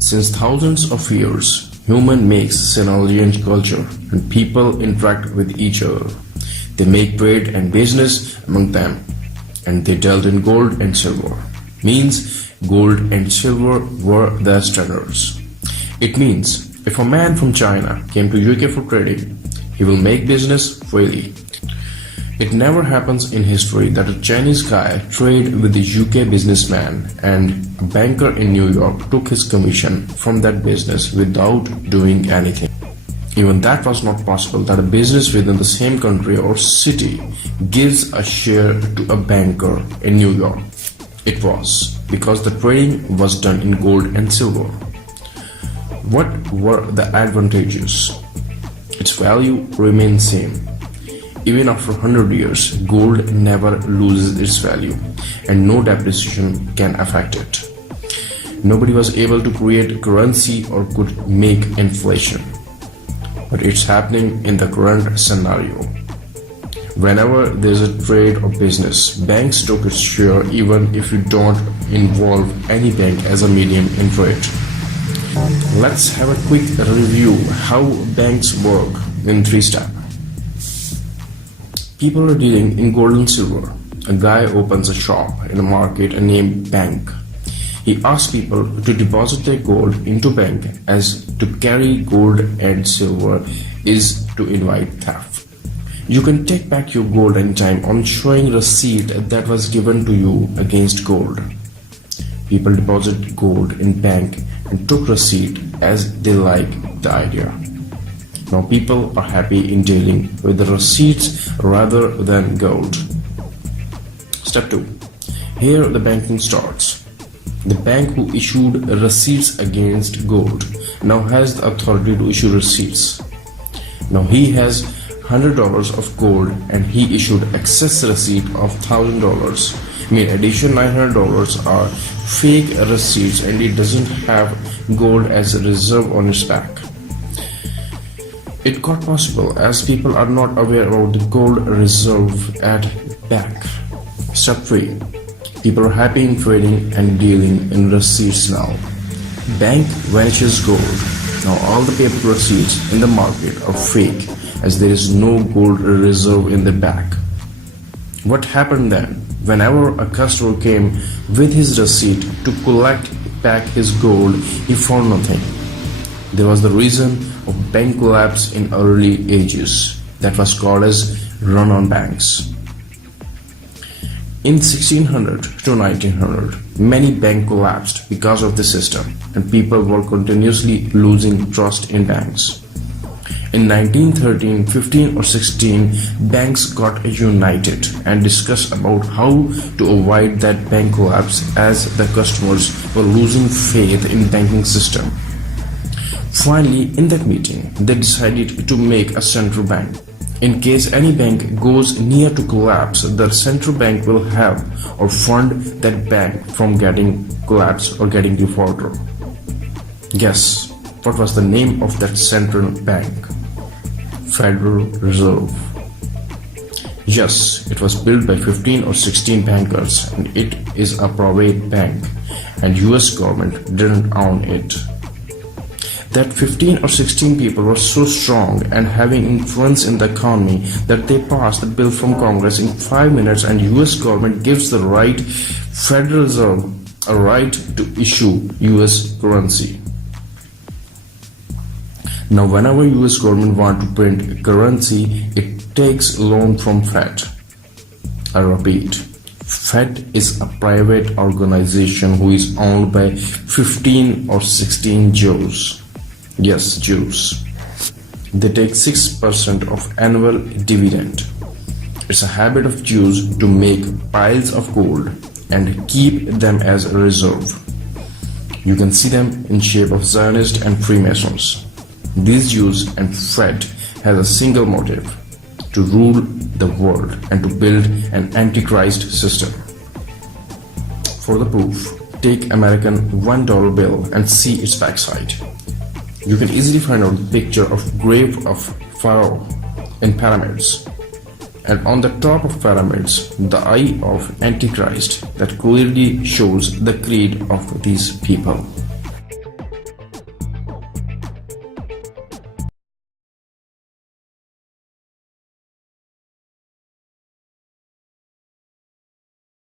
Since thousands of years, human makes synology culture and people interact with each other. They make trade and business among them, and they dealt in gold and silver. Means gold and silver were their standards. It means if a man from China came to UK for trading, he will make business freely. It never happens in history that a Chinese guy traded with a UK businessman and a banker in New York took his commission from that business without doing anything. Even that was not possible, that a business within the same country or city gives a share to a banker in New York. It was because the trading was done in gold and silver. What were the advantages? Its value remained same. Even after 100 years, gold never loses its value and no depreciation can affect it. Nobody was able to create currency or could make inflation. But it's happening in the current scenario. Whenever there's a trade or business, banks took its share even if you don't involve any bank as a medium in trade. Let's have a quick review how banks work in 3 steps. People are dealing in gold and silver. A guy opens a shop in a market named bank. He asks people to deposit their gold into bank, as to carry gold and silver is to invite theft. You can take back your gold anytime on showing receipt that was given to you against gold. People deposit gold in bank and took receipt as they like the idea. Now people are happy in dealing with the receipts rather than gold. Step 2. Here the banking starts. The bank who issued receipts against gold now has the authority to issue receipts. Now he has $100 of gold and he issued excess receipt of $1,000. Mean addition $900 are fake receipts and it doesn't have gold as a reserve on its back. It got possible as people are not aware about the gold reserve at back. Step 3. People are happy in trading and dealing in receipts now. Bank vanishes gold. Now all the paper receipts in the market are fake as there is no gold reserve in the back. What happened then? Whenever a customer came with his receipt to collect back his gold, he found nothing. There was the reason of bank collapse in early ages that was called as run-on banks. In 1600 to 1900, many banks collapsed because of the system and people were continuously losing trust in banks. In 1913, 15 or 16, banks got united and discussed about how to avoid that bank collapse as the customers were losing faith in banking system. Finally, in that meeting, they decided to make a central bank. In case any bank goes near to collapse, the central bank will help or fund that bank from getting collapsed or getting defaulted. Guess what was the name of that central bank? Federal Reserve. Yes, it was built by 15 or 16 bankers and it is a private bank and US government didn't own it. That 15 or 16 people were so strong and having influence in the economy that they passed the bill from Congress in 5 minutes and US government gives the right Federal Reserve a right to issue US currency. Now whenever US government want to print currency, it takes loan from Fed. I repeat, Fed is a private organization who is owned by 15 or 16 Jews. Yes, Jews. They take 6% of annual dividend. It's a habit of Jews to make piles of gold and keep them as a reserve. You can see them in shape of Zionists and Freemasons. These Jews and Fed has a single motive: to rule the world and to build an antichrist system. For the proof, take American $1 bill and see its backside. You can easily find out the picture of grave of Pharaoh in pyramids, and on the top of pyramids the eye of Antichrist that clearly shows the creed of these people.